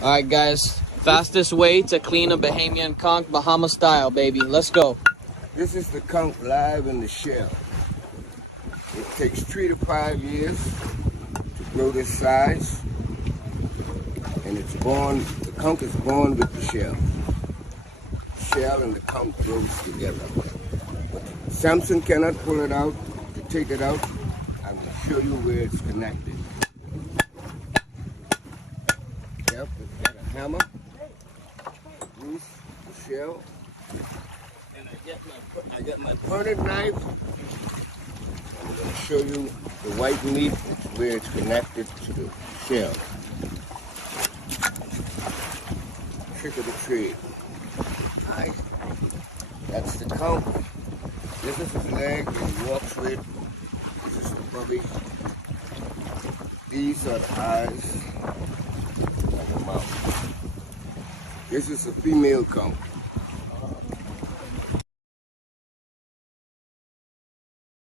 All right, guys. Fastest way to clean a Bahamian conch, Bahama style, baby. Let's go. This is the conch live in the shell. It takes 3 to 5 years to grow this size, and it's born. The conch is born with the shell. The shell and the conch grows together. But Samson cannot pull it out. To take it out, I will show you where it's connected. Yep, it's got a hammer, loose the shell, and I got my pointed knife. I'm going to show you the white meat, where it's connected to the shell. Trick of the trade. Nice. That's the conch. This is his leg that he walks with. This is the bubby. These are the eyes and the mouth. This is a female conch.